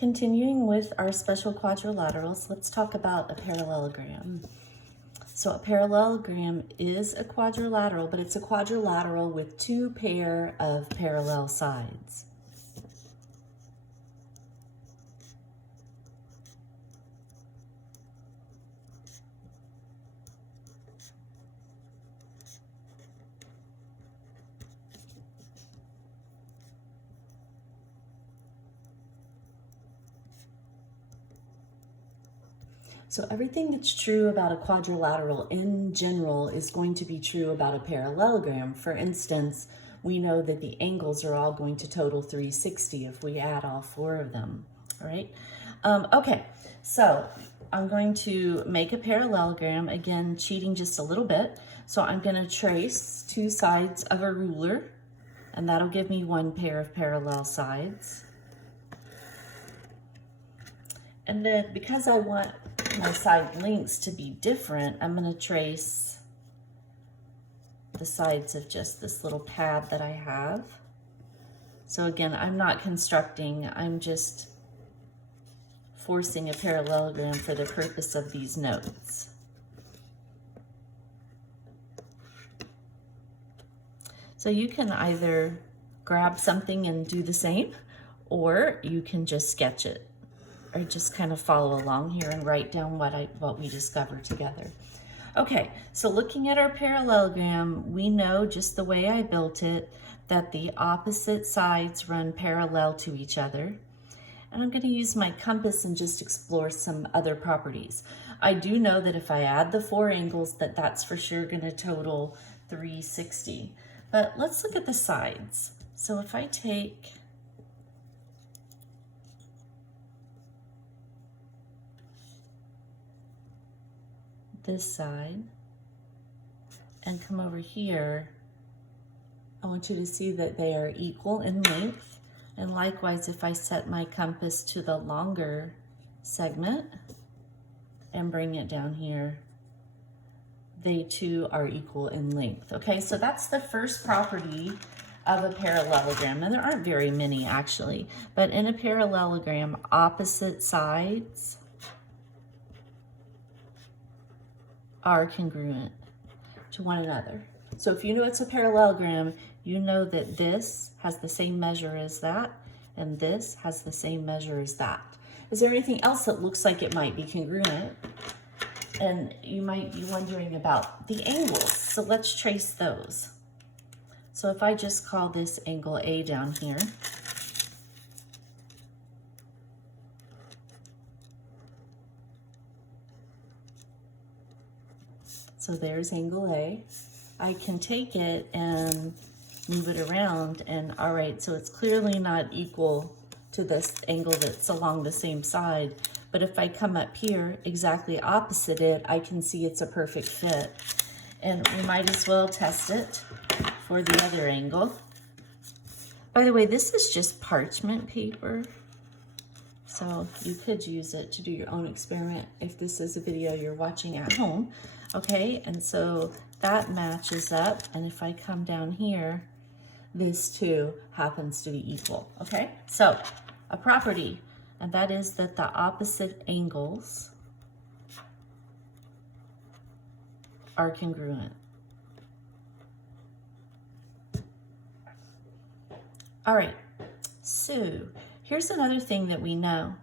Continuing with our special quadrilaterals, let's talk about a parallelogram. So a parallelogram is a quadrilateral, but it's a quadrilateral with two pair of parallel sides. So everything that's true about a quadrilateral in general is going to be true about a parallelogram. For instance, we know that the angles are all going to total 360 if we add all four of them, all right? Okay, so I'm going to make a parallelogram, again, cheating just a little bit. So I'm gonna trace two sides of a ruler, and that'll give me one pair of parallel sides. And then because I want my side lengths to be different, I'm going to trace the sides of just this little pad that I have. So again, I'm not constructing, I'm just forcing a parallelogram for the purpose of these notes. So you can either grab something and do the same, or you can just sketch it, or just kind of follow along here and write down what we discovered together. Okay, so looking at our parallelogram, we know just the way I built it that the opposite sides run parallel to each other. And I'm going to use my compass and just explore some other properties. I do know that if I add the four angles, that's for sure going to total 360. But let's look at the sides. So if I take this side and come over here, I want you to see that they are equal in length. And likewise, if I set my compass to the longer segment and bring it down here, they too are equal in length. Okay, so that's the first property of a parallelogram. And there aren't very many actually, but in a parallelogram, opposite sides are congruent to one another. So if you know it's a parallelogram, you know that this has the same measure as that, and this has the same measure as that. Is there anything else that looks like it might be congruent? And you might be wondering about the angles. So let's trace those. So if I just call this angle A down here, so there's angle A. I can take it and move it around, and all right, so it's clearly not equal to this angle that's along the same side. But if I come up here, exactly opposite it, I can see it's a perfect fit. And we might as well test it for the other angle. By the way, this is just parchment paper, so you could use it to do your own experiment if this is a video you're watching at home. Okay, and so that matches up, and if I come down here, this too happens to be equal. Okay, so a property, and that is that the opposite angles are congruent. All right, so here's another thing that we know.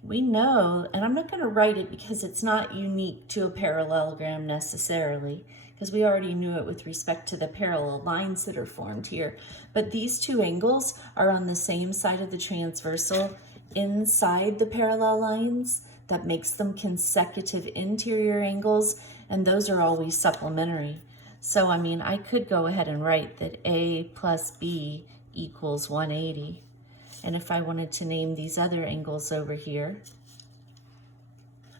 We know, and I'm not going to write it because it's not unique to a parallelogram necessarily, because we already knew it with respect to the parallel lines that are formed here. But these two angles are on the same side of the transversal inside the parallel lines. That makes them consecutive interior angles, and those are always supplementary. So, I mean, I could go ahead and write that A plus B equals 180. And if I wanted to name these other angles over here,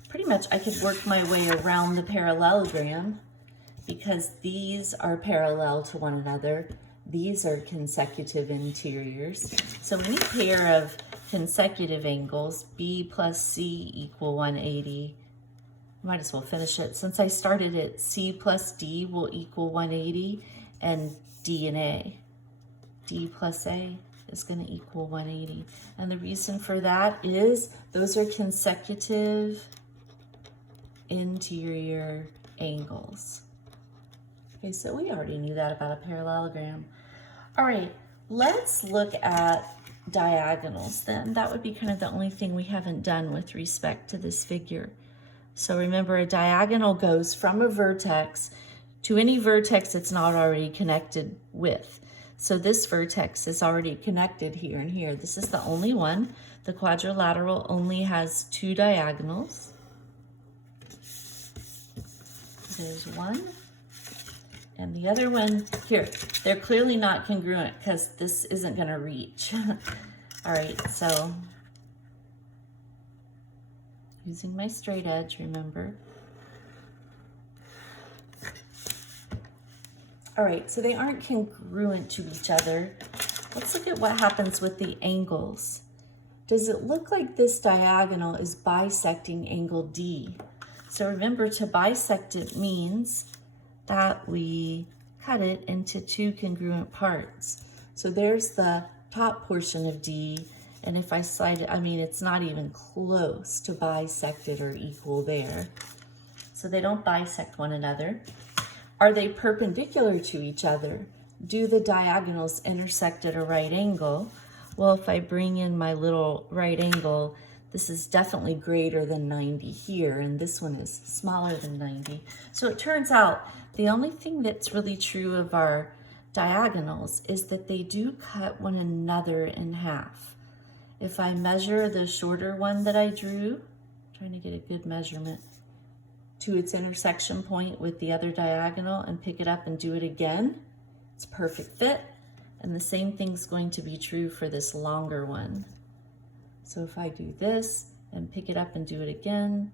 pretty much I could work my way around the parallelogram because these are parallel to one another. These are consecutive interiors. So any pair of consecutive angles, B plus C equal 180, might as well finish it. Since I started it, C plus D will equal 180, and D and A. D plus A is going to equal 180. And the reason for that is those are consecutive interior angles. Okay, so we already knew that about a parallelogram. All right, let's look at diagonals then. That would be kind of the only thing we haven't done with respect to this figure. So remember, a diagonal goes from a vertex to any vertex it's not already connected with. So this vertex is already connected here and here. This is the only one. The quadrilateral only has 2 diagonals. There's one. And the other one here, they're clearly not congruent because this isn't going to reach. All right, so using my straight edge, remember. All right, so they aren't congruent to each other. Let's look at what happens with the angles. Does it look like this diagonal is bisecting angle D? So remember, to bisect it means that we cut it into 2 congruent parts. So there's the top portion of D, and if I slide it, I mean, it's not even close to bisected or equal there. So they don't bisect one another. Are they perpendicular to each other? Do the diagonals intersect at a right angle? Well, if I bring in my little right angle, this is definitely greater than 90 here, and this one is smaller than 90. So it turns out the only thing that's really true of our diagonals is that they do cut one another in half. If I measure the shorter one that I drew, trying to get a good measurement, to its intersection point with the other diagonal and pick it up and do it again, it's a perfect fit. And the same thing's going to be true for this longer one. So if I do this and pick it up and do it again,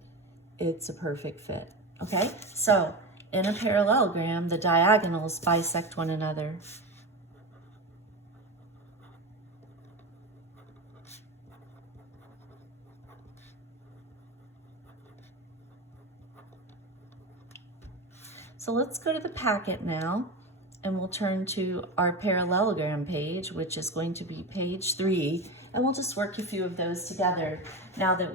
it's a perfect fit. Okay, so in a parallelogram, the diagonals bisect one another. So let's go to the packet now, and we'll turn to our parallelogram page, which is going to be page 3, and we'll just work a few of those together now that